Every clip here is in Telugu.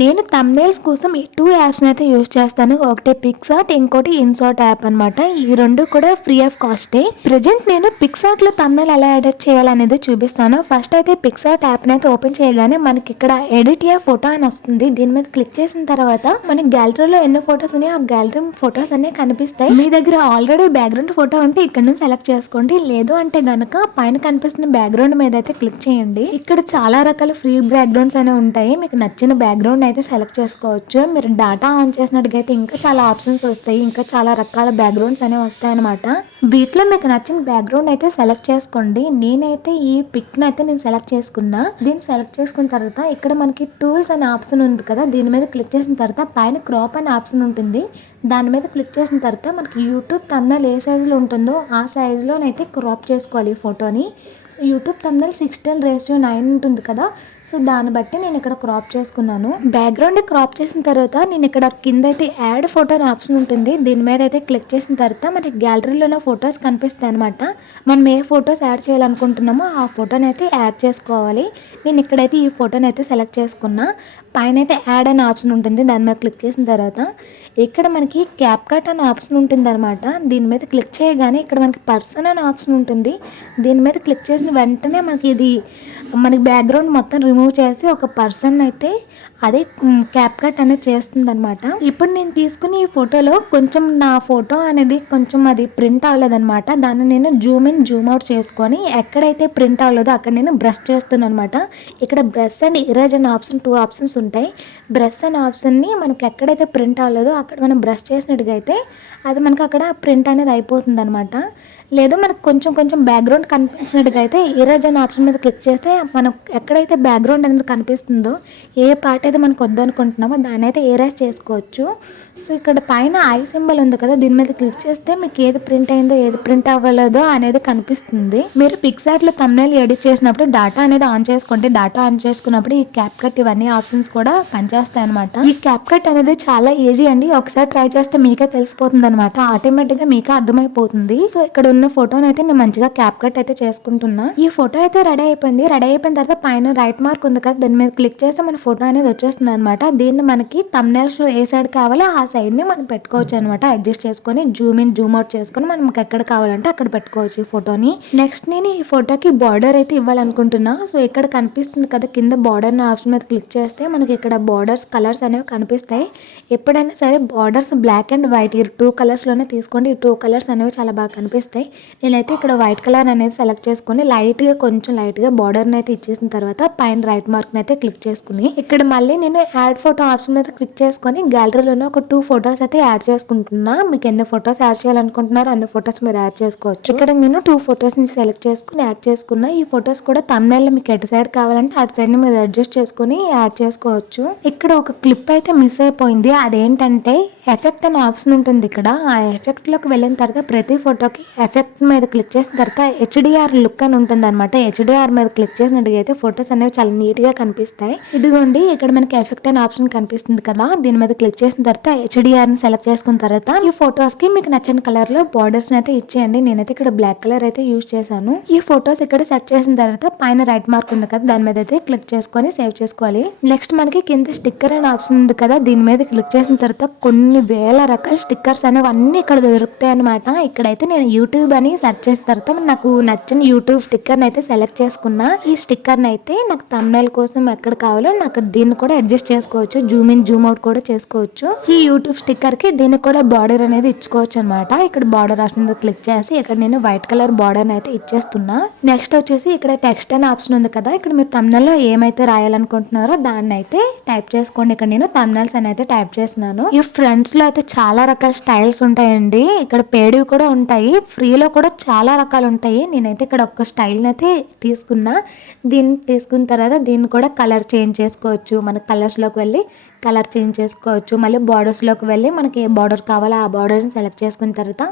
నేను తమ్నేల్స్ కోసం ఈ టూ యాప్స్ని అయితే యూజ్ చేస్తాను. ఒకటి పిక్సార్ట్ ఇంకోటి ఇన్సార్ట్ యాప్ అన్నమాట. ఈ రెండు కూడా ఫ్రీ ఆఫ్ కాస్టే ప్రజెంట్ నేను పిక్సార్ట్లో తమ్నేల్ ఎలా ఎడిట్ చేయాలనేది చూపిస్తాను. ఫస్ట్ అయితే పిక్సార్ట్ యాప్ అయితే ఓపెన్ చేయగానే మనకి ఇక్కడ ఎడిట్ ఏ ఫోటో అని వస్తుంది. దీని మీద క్లిక్ చేసిన తర్వాత మనకి గ్యాలరీలో ఎన్ని ఫొటోస్ ఉన్నాయో ఆ గ్యాలరీ ఫొటోస్ అనేవి కనిపిస్తాయి. మీ దగ్గర ఆల్రెడీ బ్యాక్గ్రౌండ్ ఫోటో ఉంటే ఇక్కడ నుంచి సెలెక్ట్ చేసుకోండి. లేదు అంటే గనక పైన కనిపిస్తున్న బ్యాక్గ్రౌండ్ మీద అయితే క్లిక్ చేయండి. ఇక్కడ చాలా రకాల ఫ్రీ బ్యాక్గ్రౌండ్స్ అనేవి ఉంటాయి. మీకు నచ్చిన బ్యాక్గ్రౌండ్ అయితే సెలెక్ట్ చేసుకోవచ్చు. మీరు డేటా ఆన్ చేసినట్టుగైతే ఇంకా చాలా ఆప్షన్స్ వస్తాయి. ఇంకా చాలా రకాల బ్యాక్గ్రౌండ్స్ అనేవి వస్తాయి అనమాట వీటిలో మీకు నచ్చిన బ్యాక్గ్రౌండ్ అయితే సెలెక్ట్ చేసుకోండి. నేనైతే ఈ పిక్ని అయితే నేను సెలెక్ట్ చేసుకున్నా. దీన్ని సెలెక్ట్ చేసుకున్న తర్వాత ఇక్కడ మనకి టూల్స్ అనే ఆప్షన్ ఉంది కదా. దీని మీద క్లిక్ చేసిన తర్వాత పైన క్రాప్ అనే ఆప్షన్ ఉంటుంది. దాని మీద క్లిక్ చేసిన తర్వాత మనకి యూట్యూబ్ తమ్నల్ ఏ సైజులో ఉంటుందో ఆ సైజులోనైతే క్రాప్ చేసుకోవాలి ఫోటోని so YouTube thumbnail sixteen ratio nine ఉంటుంది కదా. సో దాన్ని బట్టి నేను ఇక్కడ క్రాప్ చేసుకున్నాను. బ్యాక్గ్రౌండ్ క్రాప్ చేసిన తర్వాత నేను ఇక్కడ కింద అయితే యాడ్ ఫోటో అనే ఆప్షన్ ఉంటుంది. దీని మీద అయితే క్లిక్ చేసిన తర్వాత మనకి గ్యాలరీలో ఫొటోస్ కనిపిస్తాయి అనమాట మనం ఏ ఫొటోస్ యాడ్ చేయాలనుకుంటున్నామో ఆ ఫోటోని అయితే యాడ్ చేసుకోవాలి. నేను ఇక్కడైతే ఈ ఫోటోని అయితే సెలెక్ట్ చేసుకున్నా. పైన అయితే యాడ్ అనే ఆప్షన్ ఉంటుంది. దాని మీద క్లిక్ చేసిన తర్వాత ఇక్కడ మనకి క్యాప్ కట్ అనే ఆప్షన్ ఉంటుంది అనమాట దీని మీద క్లిక్ చేయగానే ఇక్కడ మనకి పర్సన్ అనే ఆప్షన్ ఉంటుంది. దీని మీద క్లిక్ చేసిన వెంటనే మనకి ఇది మనకి బ్యాక్గ్రౌండ్ మొత్తం రిమూవ్ చేసి ఒక పర్సన్ అయితే అదే క్యాప్ కట్ అనేది చేస్తుంది అనమాట ఇప్పుడు నేను తీసుకుని ఈ ఫోటోలో కొంచెం నా ఫోటో అనేది కొంచెం అది ప్రింట్ అవ్వలేదన్నమాట. దాన్ని నేను జూమ్ ఇన్ జూమ్ అవుట్ చేసుకొని ఎక్కడైతే ప్రింట్ అవ్వలేదో అక్కడ నేను బ్రష్ చేస్తున్నాను అనమాట ఇక్కడ బ్రష్ అండ్ ఇరేజ్ అనే ఆప్షన్ టూ ఆప్షన్స్ ఉంటాయి. బ్రష్ అనే ఆప్షన్ని మనకి ఎక్కడైతే ప్రింట్ అవ్వలేదో అక్కడ మనం బ్రష్ చేసినట్టుగా అయితే అది మనకి అక్కడ ప్రింట్ అనేది అయిపోతుంది అనమాట లేదు మనకు కొంచెం కొంచెం బ్యాక్గ్రౌండ్ కనిపించినట్టుగా అయితే ఇరేజ్ అనే ఆప్షన్ మీద క్లిక్ చేస్తే మనకు ఎక్కడైతే బ్యాక్గ్రౌండ్ అనేది కనిపిస్తుందో ఏ పార్ట్ అయితే మనకు వద్దనుకుంటున్నామో దాన్ని అయితే ఏరేజ్ చేసుకోవచ్చు. సో ఇక్కడ పైన ఐ సింబల్ ఉంది కదా దీని మీద క్లిక్ చేస్తే మీకు ఏది ప్రింట్ అయిందో ఏది ప్రింట్ అవ్వలేదో అనేది కనిపిస్తుంది. మీరు పిక్సార్ట్లో తమ్నేల్ ఎడిట్ చేసినప్పుడు డాటా అనేది ఆన్ చేసుకోండి. డేటా ఆన్ చేసుకున్నప్పుడు ఈ క్యాప్ కట్ ఇవన్నీ ఆప్షన్స్ కూడా పనిచేస్తాయి అనమాట ఈ క్యాప్ కట్ అనేది చాలా ఈజీ అండి. ఒకసారి ట్రై చేస్తే మీకే తెలిసిపోతుంది అనమాట ఆటోమేటిక్గా మీకే అర్థమైపోతుంది. సో ఇక్కడ ఉన్న ఫోటోని అయితే నేను మంచిగా క్యాప్ కట్ అయితే చేసుకుంటున్నా. ఈ ఫోటో అయితే రెడీ అయిపోయింది. రెడీ అయిపోయిన తర్వాత పైన రైట్ మార్క్ ఉంది కదా దాని మీద క్లిక్ చేస్తే మన ఫోటో అనేది వచ్చేస్తుంది అనమాట దీన్ని మనకి తమ్నేల్స్ ఏ సైడ్ కావాలో ఆ సైడ్ని మనం పెట్టుకోవచ్చు అనమాట అడ్జస్ట్ చేసుకొని జూమ్ ఇన్ జూమ్ అవుట్ చేసుకొని మనం ఎక్కడ కావాలంటే అక్కడ పెట్టుకోవచ్చు ఈ ఫోటోని. నెక్స్ట్ నేను ఈ ఫోటోకి బార్డర్ అయితే ఇవ్వాలనుకుంటున్నా. సో ఇక్కడ కనిపిస్తుంది కదా కింద బార్డర్ ఆప్షన్ మీద క్లిక్ చేస్తే మనకి ఇక్కడ బార్డర్స్ కలర్స్ అనేవి కనిపిస్తాయి. ఎప్పుడైనా సరే బార్డర్స్ బ్లాక్ అండ్ వైట్ ఈ టూ కలర్స్లోనే తీసుకోండి. ఈ టూ కలర్స్ అనేవి చాలా బాగా కనిపిస్తాయి. నేనైతే ఇక్కడ వైట్ కలర్ అనేది సెలెక్ట్ చేసుకుని లైట్గా కొంచెం లైట్గా బార్డర్ని అయితే ఇచ్చేసిన తర్వాత పైన రైట్ మార్క్ని అయితే క్లిక్ చేసుకుని ఇక్కడ మళ్ళీ నేను యాడ్ ఫోటో ఆప్షన్ అయితే క్లిక్ చేసుకొని గ్యాలరీలోనే ఒక టూ ఫొటోస్ అయితే యాడ్ చేసుకుంటున్నా. మీకు ఎన్ని ఫొటోస్ యాడ్ చేయాలనుకుంటున్నారో అన్ని ఫొటోస్ మీరు యాడ్ చేసుకోవచ్చు. ఇక్కడ నేను టూ ఫొటోస్ని సెలెక్ట్ చేసుకుని యాడ్ చేసుకున్నా. ఈ ఫొటోస్ కూడా తమిళ మీకు ఎటు సైడ్ కావాలంటే అటు సైడ్ని మీరు అడ్జస్ట్ చేసుకుని యాడ్ చేసుకోవచ్చు. ఇక్కడ ఒక క్లిప్ అయితే మిస్ అయిపోయింది. అదేంటంటే ఎఫెక్ట్ అనే ఆప్షన్ ఉంటుంది ఇక్కడ. ఆ ఎఫెక్ట్లోకి వెళ్ళిన తర్వాత ప్రతి ఫోటోకి ఎఫెక్ట్ మీద క్లిక్ చేసిన తర్వాత హెచ్డిఆర్ లుక్ అని ఉంటుంది అనమాట హెచ్డిఆర్ మీద క్లిక్ చేసినట్టుగా అయితే ఫొటోస్ అనేవి చాలా నీట్గా కనిపిస్తాయి. ఇదిగోండి ఇక్కడ మనకి ఎఫెక్ట్ అనే ఆప్షన్ కనిపిస్తుంది కదా. దీని మీద క్లిక్ చేసిన తర్వాత హెచ్డిఆర్ని సెలెక్ట్ చేసుకున్న తర్వాత ఈ ఫొటోస్కి మీకు నచ్చిన కలర్లో బార్డర్స్ అయితే ఇచ్చేయండి. నేనైతే ఇక్కడ బ్లాక్ కలర్ అయితే యూజ్ చేశాను. ఈ ఫొటోస్ ఇక్కడ సెట్ చేసిన తర్వాత పైన రైట్ మార్క్ ఉంది కదా దాని మీద అయితే క్లిక్ చేసుకొని సేవ్ చేసుకోవాలి. నెక్స్ట్ మనకి కింద స్టిక్కర్ అనే ఆప్షన్ ఉంది కదా దీని మీద క్లిక్ చేసిన తర్వాత కొన్ని వేల రకాల స్టిక్కర్స్ అనేవి అన్ని ఇక్కడ దొరుకుతాయి అనమాట ఇక్కడైతే నేను యూట్యూబ్ అని సెర్చ్ చేసిన తర్వాత నాకు నచ్చిన యూట్యూబ్ స్టిక్కర్ అయితే సెలెక్ట్ చేసుకున్నా. ఈ స్టిక్కర్ అయితే నాకు తమ్నైల్ కోసం ఎక్కడ కావాలో నాకు దీన్ని కూడా అడ్జస్ట్ చేసుకోవచ్చు. జూమ్ ఇన్ జూమ్ అవుట్ కూడా చేసుకోవచ్చు. ఈ యూట్యూబ్ స్టిక్కర్కి దీనికి కూడా బార్డర్ అనేది ఇచ్చుకోవచ్చు అనమాట ఇక్కడ బార్డర్ ఆప్షన్ క్లిక్ చేసి ఇక్కడ నేను వైట్ కలర్ బార్డర్ అయితే ఇచ్చేస్తున్నా. నెక్స్ట్ వచ్చేసి ఇక్కడ టెక్స్ట్ అనే ఆప్షన్ ఉంది కదా ఇక్కడ మీరు తమిళలో ఏమైతే రాయాలనుకుంటున్నారో దాన్ని అయితే టైప్ చేసుకోండి. ఇక్కడ నేను తమిళల్స్ అని అయితే టైప్ చేస్తున్నాను. ఈ ఫ్రంట్స్లో అయితే చాలా రకాల స్టైల్స్ ఉంటాయండి. ఇక్కడ పేడివి కూడా ఉంటాయి. ఫ్రీ స్త్రీలో కూడా చాలా రకాలు ఉంటాయి నేనైతే ఇక్కడ ఒక్క స్టైల్ అయితే తీసుకున్నా. దీన్ని తీసుకున్న తర్వాత దీన్ని కూడా కలర్ చేంజ్ చేసుకోవచ్చు. మన కలర్స్లోకి వెళ్ళి కలర్ చేంజ్ చేసుకోవచ్చు. మళ్ళీ బార్డర్స్లోకి వెళ్ళి మనకి ఏ బార్డర్ కావాలో ఆ బార్డర్ని సెలెక్ట్ చేసుకున్న తర్వాత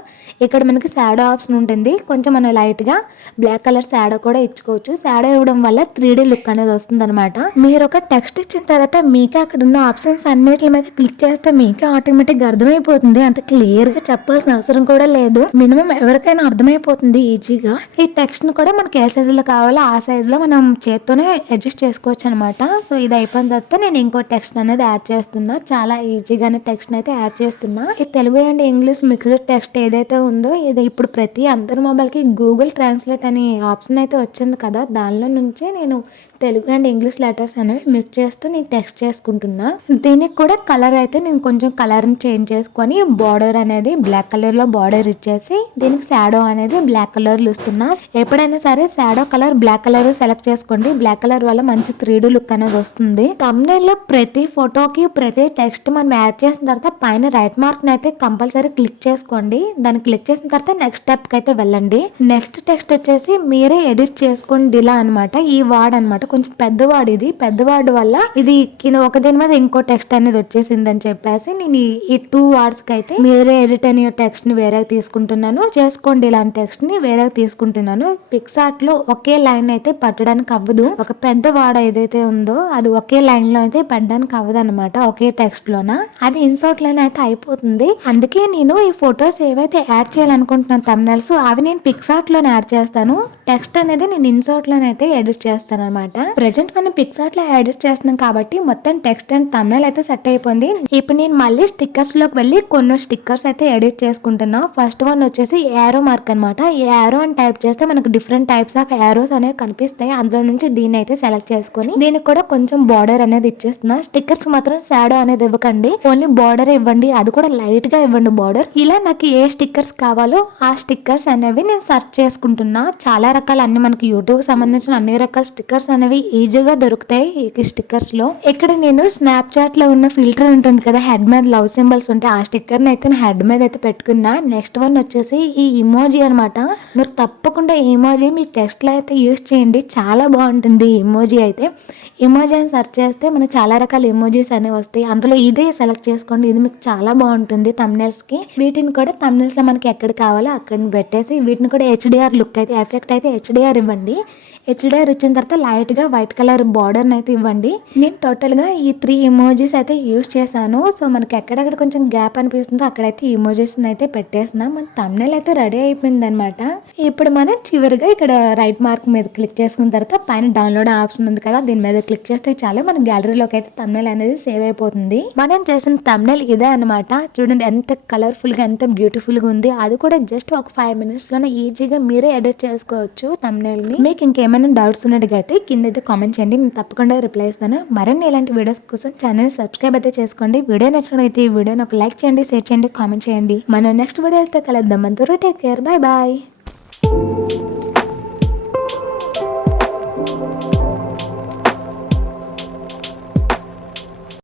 ఇక్కడ మనకి శాడో ఆప్షన్ ఉంటుంది. కొంచెం మనం లైట్గా బ్లాక్ కలర్ శాడో కూడా ఇచ్చుకోవచ్చు. శాడో ఇవ్వడం వల్ల త్రీ లుక్ అనేది వస్తుంది అనమాట మీరు ఒక టెక్స్ట్ ఇచ్చిన తర్వాత మీకే అక్కడ ఉన్న ఆప్షన్స్ అన్నిటి మీద క్లిక్ చేస్తే మీకే ఆటోమేటిక్గా అర్థమైపోతుంది. అంత క్లియర్గా చెప్పాల్సిన అవసరం కూడా లేదు. మినిమం ఎవరికైనా అర్థమైపోతుంది ఈజీగా. ఈ టెక్స్ట్ని కూడా మనకి ఏ సైజులో కావాలో ఆ సైజులో మనం చేత్తోనే అడ్జస్ట్ చేసుకోవచ్చు అనమాట సో ఇది అయిపోయిన తర్వాత నేను ఇంకో టెక్స్ట్ అనేది యాడ్ యాడ్ చేస్తున్నా. చాలా ఈజీగానే టెక్స్ట్ అయితే యాడ్ చేస్తున్నా. ఈ Telugu and English mixed text ఏదైతే ఉందో ఇది ఇప్పుడు ప్రతి అందరి మొబైల్కి గూగుల్ ట్రాన్స్లేట్ అనే ఆప్షన్ అయితే వచ్చింది కదా. దానిలో నుంచే నేను తెలుగు అండ్ ఇంగ్లీష్ లెటర్స్ అనేవి మిక్స్ చేస్తూ నేను టెక్స్ట్ చేసుకుంటున్నా. దీనికి కూడా కలర్ అయితే నేను కొంచెం కలర్ని చేంజ్ చేసుకొని బార్డర్ అనేది బ్లాక్ కలర్లో బార్డర్ ఇచ్చేసి దీనికి షాడో అనేది బ్లాక్ కలర్లు ఇస్తున్నా. ఎప్పుడైనా సరే shadow colour black colour select చేసుకోండి. బ్లాక్ కలర్ వల్ల మంచి త్రీ లుక్ అనేది వస్తుంది. లో ప్రతి ఫోటోకి ప్రతి టెక్స్ట్ మనం యాడ్ చేసిన తర్వాత పైన రైట్ మార్క్ అయితే కంపల్సరీ క్లిక్ చేసుకోండి. దాన్ని క్లిక్ చేసిన తర్వాత నెక్స్ట్ స్టెప్కి అయితే వెళ్ళండి. నెక్స్ట్ టెక్స్ట్ వచ్చేసి మీరే ఎడిట్ చేసుకోండి ఇలా అనమాట ఈ వర్డ్ అనమాట కొంచెం పెద్దవాడు ఇది. పెద్దవాడు వల్ల ఇది కింద ఒక దీని మీద ఇంకో టెక్స్ట్ అనేది వచ్చేసింది అని చెప్పేసి నేను ఈ- టూ వర్డ్స్కి అయితే మీరే ఎడిట్ అనే టెక్స్ట్ని వేరే తీసుకుంటున్నాను. చేసుకోండి ఇలాంటి టెక్స్ట్ని వేరే తీసుకుంటున్నాను. పిక్సార్ట్లో ఒకే లైన్ అయితే పట్టడానికి అవ్వదు. ఒక పెద్ద వాడ ఏదైతే ఉందో అది ఒకే లైన్లో అయితే పడ్డానికి అవ్వదు అనమాట ఒకే టెక్స్ట్ లోన. అది ఇన్సర్ట్లోనే అయితే అయిపోతుంది. అందుకే నేను ఈ ఫొటోస్ ఏవైతే యాడ్ చేయాలనుకుంటున్నాను తమ్నల్స్ అవి నేను పిక్సార్ట్లోనే యాడ్ చేస్తాను. టెక్స్ట్ అనేది నేను ఇన్సర్ట్లోనే అయితే ఎడిట్ చేస్తాను అనమాట ప్రెజెంట్ మనం పిక్సార్ట్లో ఎడిట్ చేస్తున్నాం కాబట్టి మొత్తం టెక్స్ట్ అండ్ తమిళ అయితే సెట్ అయిపోయింది. ఇప్పుడు నేను మళ్ళీ స్టిక్కర్స్లోకి వెళ్ళి కొన్ని స్టిక్కర్స్ అయితే ఎడిట్ చేసుకుంటున్నా. ఫస్ట్ వన్ వచ్చేసి ఏరో మార్క్ అనమాట. ఈ ఏరో అని టైప్ చేస్తే మనకు డిఫరెంట్ టైప్స్ ఆఫ్ ఏరోస్ అనేవి కనిపిస్తాయి. అందులో నుంచి దీన్ని అయితే సెలెక్ట్ చేసుకొని దీనికి కూడా కొంచెం బార్డర్ అనేది ఇచ్చేస్తున్నా. స్టిక్కర్స్ మాత్రం షాడో అనేది ఇవ్వకండి. ఓన్లీ బార్డర్ ఇవ్వండి. అది కూడా లైట్గా ఇవ్వండి బార్డర్ ఇలా నాకు ఏ స్టిక్కర్స్ కావాలో ఆ స్టిక్కర్స్ అనేవి నేను సెర్చ్ చేసుకుంటున్నా. చాలా రకాల అన్ని మనకి యూట్యూబ్ సంబంధించిన అన్ని రకాల స్టిక్కర్స్ అనేవి ఈజీగా దొరుకుతాయి ఈ స్టిక్కర్స్లో. ఇక్కడ నేను స్నాప్చాట్లో ఉన్న ఫిల్టర్ ఉంటుంది కదా హెడ్ మీద లవ్ సింబల్స్ ఉంటాయి. ఆ స్టిక్కర్ని అయితే హెడ్ మీద అయితే పెట్టుకున్నా. నెక్స్ట్ వన్ వచ్చేసి ఈ ఇమోజీ అన్నమాట. మీరు తప్పకుండా ఇమోజీ మీ టెక్స్ట్లో అయితే యూస్ చేయండి. చాలా బాగుంటుంది ఇమోజీ అయితే. ఇమోజీ అని సెర్చ్ చేస్తే మనకు చాలా రకాల ఇమోజీస్ అనేవి వస్తాయి. అందులో ఇదే సెలెక్ట్ చేసుకోండి. ఇది మీకు చాలా బాగుంటుంది తమ్నెల్స్కి వీటిని కూడా తమ్నెల్స్లో మనకి ఎక్కడ కావాలో అక్కడ పెట్టేసి వీటిని కూడా హెచ్డిఆర్ లుక్ అయితే ఎఫెక్ట్ అయితే హెచ్డిఆర్ ఇవ్వండి. హెచ్డిఆర్ ఇచ్చిన తర్వాత లైట్గా వైట్ కలర్ బార్డర్ అయితే ఇవ్వండి. నేను టోటల్గా ఈ త్రీ ఇమోజీస్ అయితే యూస్ చేశాను. సో మనకి ఎక్కడెక్కడ కొంచెం గ్యాప్ అనిపిస్తుందో అక్కడైతే ఇమోజీస్ అయితే పెట్టేసిన మన తమ్నెల్ అయితే రెడీ అయిపోయింది అనమాట ఇప్పుడు మనం చివరిగా ఇక్కడ రైట్ మార్క్ మీద క్లిక్ చేసుకున్న తర్వాత పైన డౌన్లోడ్ ఆప్షన్ ఉంది కదా దీని మీద క్లిక్ చేస్తే చాలు. మన గ్యాలరీలోకి అయితే తమ్నెల్ అనేది సేవ్ అయిపోతుంది. మనం చేసిన తమ్నెల్ ఇదే అనమాట చూడండి ఎంత కలర్ఫుల్గా ఎంత బ్యూటిఫుల్గా ఉంది. అది కూడా జస్ట్ ఒక ఫైవ్ మినిట్స్లోనే ఈజీగా మీరే ఎడిట్ చేసుకోవచ్చు తమ్నెల్ని మీకు ఇంకేమైనా డౌట్స్ ఉన్నట్టుగైతే కింద అయితే కామెంట్ చేయండి. నేను తప్పకుండా రిప్లై ఇస్తాను. మరిన్ని ఇలాంటి వీడియోస్ కోసం ఛానల్ సబ్స్క్రైబ్ అయితే చేసుకోండి. వీడియో నచ్చినట్లయితే ఈ వీడియోని ఒక లైక్ చేయండి షేర్ చేయండి కామెంట్ చేయండి. మనం నెక్స్ట్ వీడియో అయితే కలుద్దాం. అంతవరకు టేక్ కేర్. Bye bye.